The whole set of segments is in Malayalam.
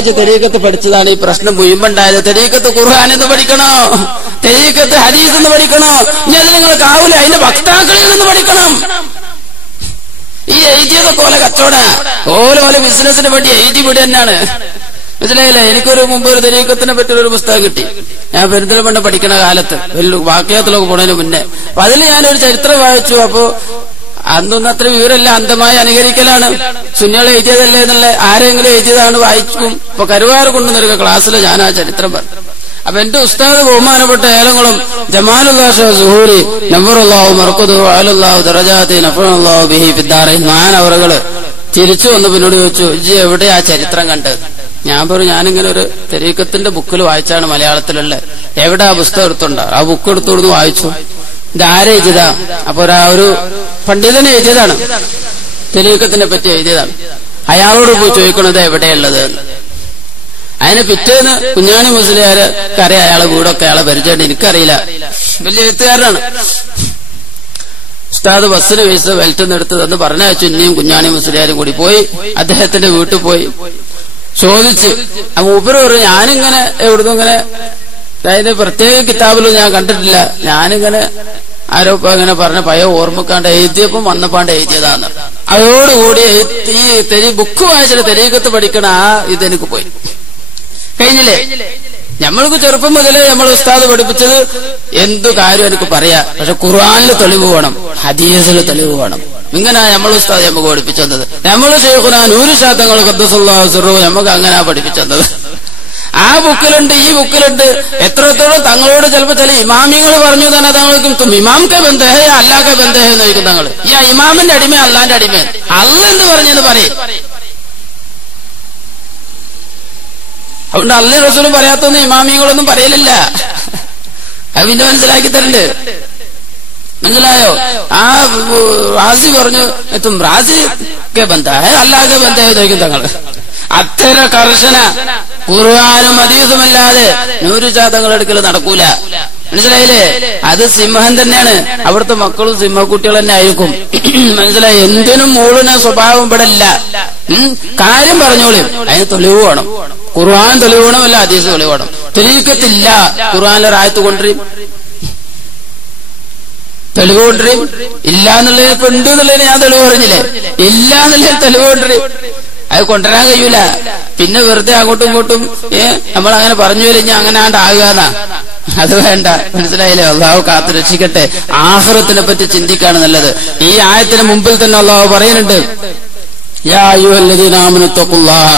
തെരീക്കത്ത് പഠിച്ചതാണ് ഈ പ്രശ്നം മുഴുമ്പുണ്ടായത് തെരീക്കത്ത് ഖുർഹാൻ എന്ന് പഠിക്കണോ. തെരീക്കത്ത് ഹദീസ് എന്ന് പഠിക്കണോ. ഇനി അത് നിങ്ങൾ കാവൂല. അതിന്റെ വക്താക്കളിൽ നിന്ന് പഠിക്കണം. ഈ എഴുതിയതൊക്കെ ഓല കച്ചവട. ഓല ഓല ബിസിനസിന് വേണ്ടി എഴുതി വിട തന്നെയാണ്. മനസ്സിലായില്ലേ? എനിക്കൊരു മുമ്പ് ഒരു തെരീക്കത്തിനെ പറ്റിയ ഒരു പുസ്തകം കിട്ടി. ഞാൻ പെരുന്തൽമണ്ണ പഠിക്കുന്ന കാലത്ത്. വലിയ വാക്യത്തിലൊക്കെ പോണതിന് മുന്നേ. അപ്പൊ അതിൽ ഞാനൊരു ചരിത്രം വായിച്ചു. അപ്പോ അന്നൊന്നും അത്ര വിവരമല്ല. അന്ധമായി അനുകരിക്കലാണ്. സുന്നികൾ എഴുതിയതല്ലേ എന്നുള്ള ആരെങ്കിലും എഴുതിയതാണ് വായിക്കും. ഇപ്പൊ കരുവാറ് കൊണ്ടുവന്നൊരു ക്ലാസ്സിൽ ഞാൻ ആ ചരിത്രം പറഞ്ഞു. അപ്പൊ എന്റെ ഉസ്താദ് ബഹുമാനപ്പെട്ട ഏലങ്ങളും ജമാലുല്ലാഹൂരി നമ്പറുള്ളാഹു മറക്കുതു അലുല്ലാഹു ദറജാത്തി നഫറുല്ലാഹു ബിഹി ഫിദ്ദാറൈൻ ഞാൻ അവറുകൾ തിരിച്ചു വന്ന് പിന്നോട് ചോദിച്ചു ഇജി എവിടെ ആ ചരിത്രം കണ്ടത്? ഞാൻ പറഞ്ഞു ഞാനിങ്ങനെ ഒരു തെരീക്കത്തിന്റെ ബുക്കിൽ വായിച്ചാണ് മലയാളത്തിലുള്ള. എവിടെ ആ പുസ്തകം എടുത്തുണ്ടോ? ആ ബുക്ക് എടുത്തോടുന്ന് വായിച്ചു. ഇത് ആരെ എഴുതിയതാ? അപ്പൊ ഒരു പണ്ഡിതനെ എഴുതിയതാണ്. തെരീക്കത്തിനെ പറ്റി എഴുതിയതാണ്. അയാളോട് പോയി ചോദിക്കണത് എവിടെയുള്ളത് അതിന് പിറ്റേന്ന് കുഞ്ഞാണി മുസ്ലിയാര് അറിയാം അയാളെ കൂടൊക്കെ അയാളെ പരിചയമുണ്ട് എനിക്കറിയില്ല. വലിയ എഴുത്തുകാരനാണ്. ഉസ്താദ് ബസ്സിന് പൈസ വെൽറ്റുന്ന് എടുത്ത് തന്ന് പറഞ്ഞയച്ചു. ഇനിയും കുഞ്ഞാണി മുസ്ലിയാരും കൂടി പോയി. അദ്ദേഹത്തിന്റെ വീട്ടിൽ പോയി. ചോദിച്ച് മൂപ്പര് പറഞ്ഞു ഞാനിങ്ങനെ എവിടുന്നും ഇങ്ങനെ പ്രത്യേക കിതാബിലും ഞാൻ കണ്ടിട്ടില്ല. ഞാനിങ്ങനെ ആരോ ഇങ്ങനെ പറഞ്ഞ പയ ഓർമ്മക്കാണ്ട് എഴുതിയപ്പം വന്നപ്പാണ്ട് എഴുതിയതാന്ന്. അതോടുകൂടി ഈ തെരി ബുക്ക് വായിച്ചിട്ട് തെരീക്കത്ത് പഠിക്കണ ആ ഇതെനിക്ക് പോയി. കഴിഞ്ഞില്ലേ? നമ്മൾക്ക് ചെറുപ്പം മുതലേ നമ്മൾ ഉസ്താദ് പഠിപ്പിച്ചത് എന്തു കാര്യം എനിക്ക് പറയാ. പക്ഷെ ഖുർആാനിൽ തെളിവ് വേണം ഹദീസിൽ തെളിവ് വേണം. ഇങ്ങനെ നമ്മൾ ഉസ്താദ് നമുക്ക് പഠിപ്പിച്ചത് നമ്മൾ ഷെയ്ഖുന നൂറ് ശാത്തങ്ങൾ നമുക്ക് അങ്ങനെ പഠിപ്പിച്ചു തന്നത് ആ ബുക്കിലുണ്ട് ഈ ബുക്കിലുണ്ട്. എത്രത്തോളം തങ്ങളോട് ചിലപ്പോൾ ചില ഇമാമിങ്ങൾ പറഞ്ഞു തന്നെ തങ്ങൾക്ക് ഇമാംക്കെ ബന്ധഹേ അല്ലാക്ക ബന്ധഹേ എന്ന് ചോദിക്കും തങ്ങൾ ഈ ഇമാമിന്റെ അടിമ അല്ലാന്റെ അടിമ. അല്ല എന്ന് പറഞ്ഞെന്ന് പറയും. അതുകൊണ്ട് അല്ല റസൂൽ പറയാത്തൊന്നും ഇമാമിങ്ങളൊന്നും പറയലില്ല. അത് പിന്നെ മനസ്സിലാക്കി തരണ്ട്. മനസ്സിലായോ? ആ റാസി പറഞ്ഞു എത്തും. റാസി ബന്ധ അല്ലാതെ ബന്ധ തങ്ങൾ അത്തര കർശന ഖുർആാനും അതീതുമല്ലാതെ നൂറ് ജാതങ്ങൾ എടുക്കൽ നടക്കൂല. മനസ്സിലായില്ലേ? അത് സിംഹം തന്നെയാണ്. അവിടുത്തെ മക്കളും സിംഹക്കുട്ടികൾ തന്നെ ആയിരിക്കും. മനസ്സിലായി? എന്തിനും മൂളിന സ്വഭാവം ഇവിടെ കാര്യം പറഞ്ഞോളിയും അതിന് തെളിവ് വേണം. ഖുർആൻ തെളിവ് വേണം അല്ല അതീസ് തെളിവ് വേണം. തെളിയിക്കത്തില്ല. ഖുർആാനിലെ റായത്ത് കൊണ്ടുവരും തെളിവ് കൊണ്ടുവരും ഇല്ല എന്നുള്ളതിന് ഇപ്പൊ ഉണ്ട് എന്നുള്ളതിന് ഞാൻ തെളിവ് പറഞ്ഞില്ലേ? ഇല്ല എന്നുള്ളതിന് തെളിവ് കൊണ്ടുവരും അത് കൊണ്ടുവരാൻ കഴിയൂല പിന്നെ വെറുതെ അങ്ങോട്ടും ഇങ്ങോട്ടും ഏ നമ്മൾ അങ്ങനെ പറഞ്ഞു കഴിഞ്ഞാൽ അങ്ങനെ ആണ്ടാകുകയെന്നാ അത് വേണ്ട മനസ്സിലായില്ലേ അള്ളാഹു കാത്തു രക്ഷിക്കട്ടെ ആഹ്റത്തിനെ പറ്റി ചിന്തിക്കാണ് നല്ലത് ഈ ആയത്തിന് മുമ്പിൽ തന്നെ അള്ളാഹു പറയുന്നുണ്ട് يا أيها الذين آمنوا اتقوا الله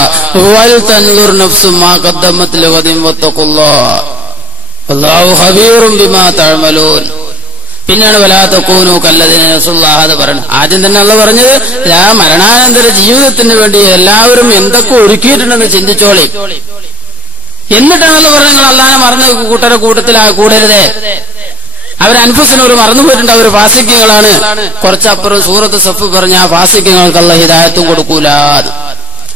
ولتنظر نفس ما قدمت لغد واتقوا الله والله خبير بما تعملون പിന്നാണ് വലാത്തക്കൂനു കല്ലതിനെ നസുല്ലാഹ് പറയുന്നത് ആദ്യം തന്നെ അള്ള പറഞ്ഞത്. ആ മരണാനന്തര ജീവിതത്തിന് വേണ്ടി എല്ലാവരും എന്തൊക്കെ ഒരുക്കിയിട്ടുണ്ടെന്ന് ചിന്തിച്ചോളി. എന്നിട്ടാണല്ലോ പറഞ്ഞത് നിങ്ങൾ അള്ളാനെ മറന്ന് കൂട്ടരെ കൂട്ടത്തിൽ കൂടരുതേ. അവർ അൻഫുസിനോട് മറന്നു പോയിട്ടുണ്ട്. അവർ ഫാസിക്കുകളാണ്. കുറച്ചപ്പുറം സൂറത്ത് സഫ് പറഞ്ഞ ആ ഫാസിക്കങ്ങൾക്ക് അള്ള ഹിദായത്തും കൊടുക്കൂല.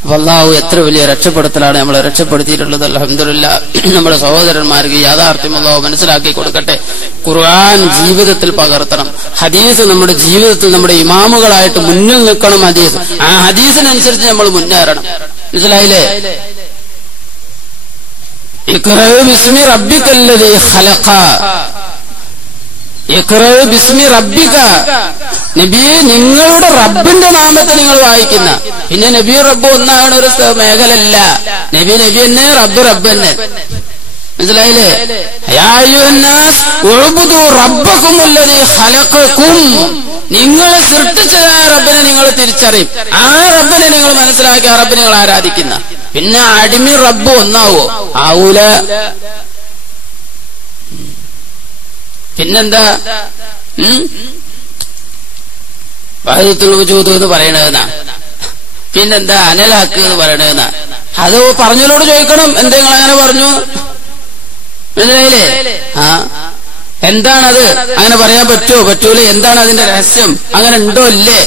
അള്ളാഹു എത്ര വലിയ രക്ഷപ്പെടുത്തലാണ് നമ്മളെ രക്ഷപ്പെടുത്തിയിട്ടുള്ളത്. അലഹമില്ല നമ്മുടെ സഹോദരന്മാർക്ക് യാഥാർത്ഥ്യം അള്ളാഹു മനസ്സിലാക്കി കൊടുക്കട്ടെ. ഖുർആൻ ജീവിതത്തിൽ പകർത്തണം. ഹദീസ് നമ്മുടെ ജീവിതത്തിൽ നമ്മുടെ ഇമാമുകളായിട്ട് മുന്നിൽ നിൽക്കണം ഹദീസ്. ആ ഹദീസിനനുസരിച്ച് നമ്മൾ മുന്നേറണം. മനസ്സിലായില്ലേ? ഇഖ്റഉ ബിസ്മി റബ്ബിക്കല്ലദീ ഖലഖ. റബ്ബിക. നബിയെ നിങ്ങളുടെ റബ്ബിന്റെ നാമത്തെ നിങ്ങൾ വായിക്കുന്ന. പിന്നെ നബി റബ്ബ് ഒന്നാണ് ഒരു മേഖല മേഖലല്ല നബി നബി തന്നെ റബ്ബ് റബ്ബ് തന്നെ. മനസ്സിലായില്ലേ? നിങ്ങൾ സൃഷ്ടിച്ചത് ആ റബ്ബിനെ നിങ്ങൾ തിരിച്ചറിയും. ആ റബ്ബിനെ നിങ്ങൾ മനസ്സിലാക്കി ആ റബ്ബിനെ നിങ്ങൾ ആരാധിക്കുന്ന. പിന്നെ അടിമി റബ്ബ് ഒന്നാവോ? ആവൂല. പിന്നെന്താ? വഹദത്തുൽ വജൂദ് എന്ന് പറയണതെന്നാ പിന്നെന്താ? അനലാക്ക് എന്ന് പറയണതെന്നാ അത് പറഞ്ഞതിനോട് ചോദിക്കണം. എന്താ നിങ്ങൾ അങ്ങനെ പറഞ്ഞു. മനസ്സിലായില്ലേ? ആ? എന്താണത്? അങ്ങനെ പറയാൻ പറ്റുമോ? പറ്റൂലേ? എന്താണ് അതിന്റെ രഹസ്യം? അങ്ങനെ ഉണ്ടോ ഇല്ലേ?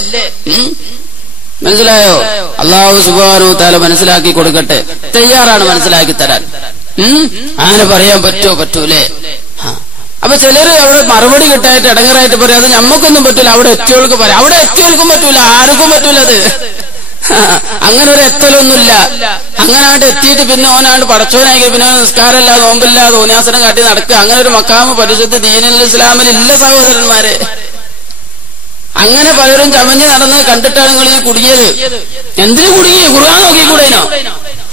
മനസ്സിലായോ? അള്ളാഹു സുബാനു താല മനസ്സിലാക്കി കൊടുക്കട്ടെ. തയ്യാറാണ് മനസ്സിലാക്കി തരാൻ? അങ്ങനെ പറയാൻ പറ്റുമോ? പറ്റൂലേ. അപ്പൊ ചിലര് അവിടെ മറുപടി കിട്ടായിട്ട് ഇടങ്ങറായിട്ട് പറയും അത് നമ്മക്കൊന്നും പറ്റൂല അവിടെ എത്തിയോൾക്ക് പറയാം അവിടെ എത്തിയോൾക്കും പറ്റൂല ആർക്കും പറ്റൂല അത്. അങ്ങനെ ഒരു എത്തലൊന്നുമില്ല. അങ്ങനാണ്ട് എത്തിയിട്ട് പിന്നെ ഓനാണ്ട് പടച്ചോനായി പിന്നെ നിസ്കാരമില്ല നോമ്പില്ല തോന്നിയാസനം കാട്ടി നടക്കുക. അങ്ങനെ ഒരു മക്കാമ പരിശുദ്ധ ദീനുൽ ഇസ്ലാമിൽ ഇല്ല സഹോദരന്മാരെ. അങ്ങനെ പലരും ചമഞ്ഞ് നടന്ന് കണ്ടിട്ടാണ് നിങ്ങൾ ഈ കുടുങ്ങിയത്. എന്തിനു കുടുങ്ങി? ഖുർആൻ നോക്കിക്കൂടേനോ?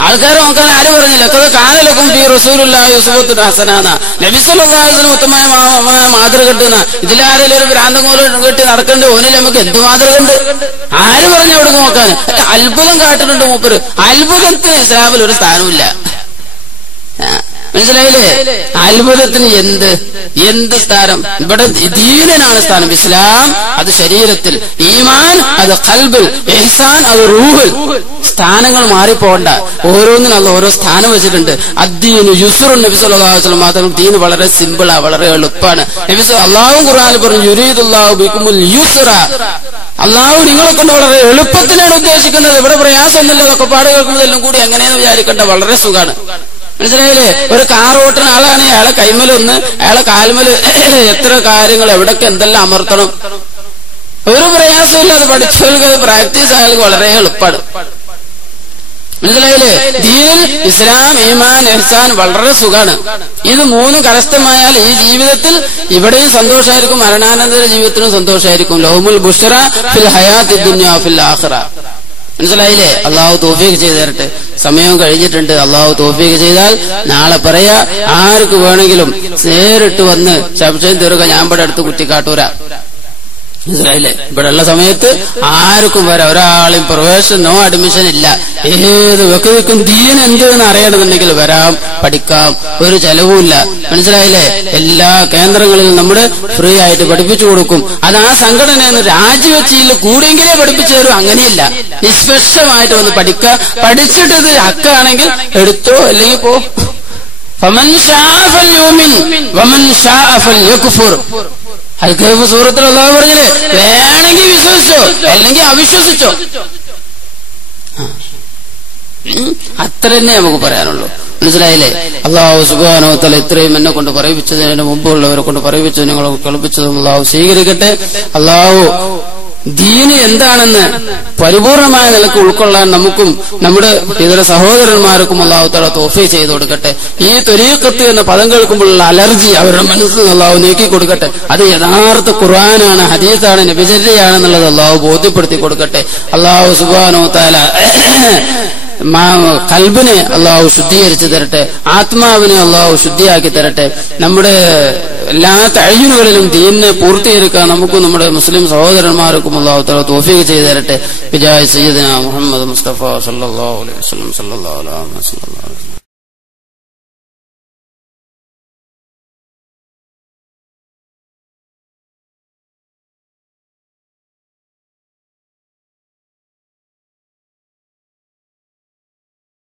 ആൾക്കാരെ നോക്കാൻ ആര് പറഞ്ഞില്ല? കാലലക്കും ഫി റസൂലുള്ള യൂസുഫത്തുൽ ഹസനാന. നബിസ്വല്ലാസിന് ഉത്തമമായ മാ- മാ- മാതൃക കിട്ടുന്ന ഇതിലാരെങ്കിലും ഒരു ഭ്രാന്തം പോലെ കെട്ടി നടക്കണ്ട് ഓനിൽ നമുക്ക് എന്ത് മാതൃക ഉണ്ട്? ആര് പറഞ്ഞു അവിടെ നോക്കാൻ? അത്ഭുതം കാട്ടുന്നുണ്ട് മൂപ്പര്. അത്ഭുതത്തിന് ഇസ്ലാമിൽ ഒരു സ്ഥാനമില്ല മനസ്സിലായില്ലേ? അത്ഭുതത്തിന് എന്ത്? എന്ത് സ്ഥാനം? ഇവിടെ ദീനനാണ് സ്ഥാനം. ഇസ്ലാം അത് ശരീരത്തിൽ. ഈമാൻ അത് കൽബിൽ എഹ്സാൻ അത് റൂഹിൽ. സ്ഥാനങ്ങൾ മാറിപ്പോണ്ട ഓരോന്നിനും അല്ല ഓരോ സ്ഥാനം വെച്ചിട്ടുണ്ട്. അദ്ദീന് യുസുറു നബി മാത്രം ദീൻ വളരെ സിമ്പിളാ വളരെ എളുപ്പമാണ് നബി അള്ളാഹു ഖുർആനിൽ പറഞ്ഞു യുസ്റ. അള്ളാഹു നിങ്ങളെ കൊണ്ട് വളരെ എളുപ്പത്തിലാണ് ഉദ്ദേശിക്കുന്നത് ഇവിടെ പ്രയാസമൊന്നുമില്ല ഇതൊക്കെ പാട് കേൾക്കുന്നതെല്ലാം കൂടി എങ്ങനെയെന്ന് വിചാരിക്കേണ്ട വളരെ സുഖമാണ് മനസ്സിലായില്ലേ? ഒരു കാർ ഓട്ടുന്ന ആളാണ് അയാളെ കൈമലൊന്ന് അയാളെ കാൽമൽ എത്ര കാര്യങ്ങൾ എവിടൊക്കെ എന്തെല്ലാം അമർത്തണം. ഒരു പ്രയാസമില്ല അത് പഠിച്ചവർക്ക് പ്രാക്ടീസ് അയാൾക്ക് വളരെ എളുപ്പമാണ് മനസ്സിലായില്ലേ? ദീൻ ഇസ്ലാം ഈമാൻ എഹ്സാൻ വളരെ സുഖാണ്. ഇത് മൂന്ന് കരസ്ഥമായാൽ ഈ ജീവിതത്തിൽ ഇവിടെയും സന്തോഷമായിരിക്കും മരണാനന്തര ജീവിതത്തിനും സന്തോഷമായിരിക്കും ലോമുൽ ബുഷറ ഫിൽ ഹയാത്ത് ഫിൽ ആഖിറ. മനസ്സിലായില്ലേ? അള്ളാഹു തോഫീക്ക് ചെയ്ത് തരട്ടെ. സമയം കഴിഞ്ഞിട്ടുണ്ട്. അള്ളാഹു തോഫീക്ക് ചെയ്താൽ നാളെ പറയാ ആർക്ക് വേണമെങ്കിലും നേരിട്ട് വന്ന് ശബ്ദം തീർക്കുക ഞാൻ ഇവിടെ അടുത്ത് കുറ്റിക്കാട്ടൂര. മനസ്സിലായില്ലേ? ഇവിടെ ഉള്ള സമയത്ത് ആർക്കും വരാം. ഒരാളും നോ അഡ്മിഷൻ ഇല്ല. ഏത് വ്യക്തിക്കും ദീൻ എന്ത് എന്ന് അറിയണമെന്നുണ്ടെങ്കിൽ വരാം പഠിക്കാം. ഒരു ചെലവുമില്ല. മനസ്സിലായില്ലേ? എല്ലാ കേന്ദ്രങ്ങളിലും നമ്മൾ ഫ്രീ ആയിട്ട് പഠിപ്പിച്ചു കൊടുക്കും. അത് ആ സംഘടനയെന്ന് രാജിവെച്ചില്ല കൂടെങ്കിലേ പഠിപ്പിച്ചു തരും. അങ്ങനെയല്ല. നിഷ്പക്ഷമായിട്ട് വന്ന് പഠിക്കുക. പഠിച്ചിട്ട് ഇത് ഹക്കാണെങ്കിൽ എടുത്തോ അല്ലെങ്കിൽ പോ. ഫമൻ വമൻ അൽക്കഹഫ് സൂറത്തിൽ അള്ളാഹു പറഞ്ഞില്ലേ? വേണമെങ്കിൽ വിശ്വസിച്ചോ അല്ലെങ്കിൽ അവിശ്വസിച്ചോ. അത്ര തന്നെ നമുക്ക് പറയാനുള്ളൂ. മനസ്സിലായില്ലേ? അള്ളാഹു സുബാനോത്തല ഇത്രയും എന്നെ കൊണ്ട് പറയിപ്പിച്ചതിന് മുമ്പുള്ളവരെ കൊണ്ട് പറയിപ്പിച്ചത് നിങ്ങളെ കളിപ്പിച്ചതും അള്ളാഹു സ്വീകരിക്കട്ടെ. അള്ളാഹു ദീന് എന്താണെന്ന് പരിപൂർണമായ നിലയ്ക്ക് ഉൾക്കൊള്ളാൻ നമുക്കും നമ്മുടെ ഇതര സഹോദരന്മാർക്കും അള്ളാഹു തല തോഫി ചെയ്തു കൊടുക്കട്ടെ. ഈ തൊരീക്കത്ത് എന്ന പദം കേൾക്കുമ്പോഴുള്ള അലർജി അവരുടെ മനസ്സിൽ അള്ളാഹു നീക്കി കൊടുക്കട്ടെ. അത് യഥാർത്ഥ ഖുർആനാണ് ഹദീസാണ് നബിചര്യയാണെന്നുള്ളത് അള്ളാഹു ബോധ്യപ്പെടുത്തി കൊടുക്കട്ടെ. അള്ളാഹു സുബാനോ താല കൽബിനെ അള്ളാഹു ശുദ്ധീകരിച്ചു തരട്ടെ. ആത്മാവിനെ അള്ളാഹു ശുദ്ധിയാക്കി തരട്ടെ. നമ്മുടെ എല്ലാ തഴിഞ്ഞുകളിലും ദീനിനെ പൂർത്തീകരിക്കാൻ നമുക്കും നമ്മുടെ മുസ്ലിം സഹോദരന്മാർക്കും അള്ളാഹു തല തോഫീക്ക് ചെയ്തു തരട്ടെ. വിജായ് സയ്യദിന മുഹമ്മദ് മുസ്തഫ സല്ലല്ലാഹു അലൈഹി വസല്ലം സല്ലല്ലാഹു അലൈഹി